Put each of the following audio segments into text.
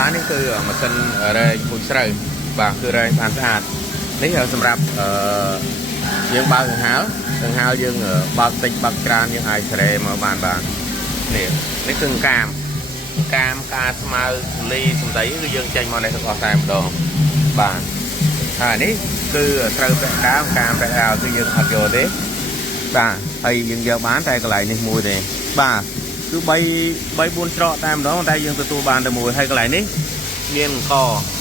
bánនេះគឺម៉ាស៊ីនរែងពូជស្រូវបាទគឺរែងបានស្អាតនេះសម្រាប់យើងបើកដង្ហើរយើងបើកតិចបើកច្រើនយើងអាចស្រែមកបាននេះគឺកាមការស្មៅលីសំដីគឺយើងចេញមកនេះទាំងអស់តែម្ដងបាទហើយនេះគឺស្រូវពាក់កាមពាក់កៅគឺយើងអត់យកទេបាទហើយយើងយកបានតែកន្លែងនេះមួយទេបាទគឺ3 4ច្រកតែម្ដងតែយើងទទួលបានតែមួយហើយកន្លែងនេះមានអង្គ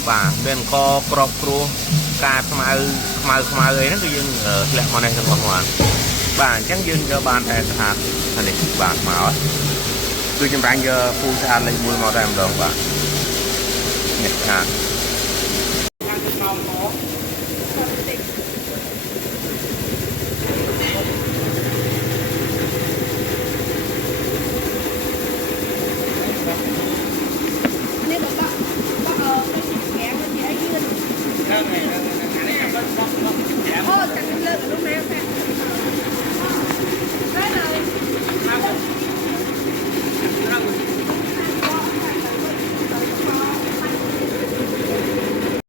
បាទមានអង្គក្របគ្រោះការស្មៅអីហ្នឹងគឺយើងធ្លាក់មកនេះទាំងអស់ហ្នឹងបាទអញ្ចឹងយើងយកបានតែស្អាតនេះបាទមកគឺចម្រាញ់យកពូស្អាតលេខ1មកតែម្ដងបាទនេះស្អាត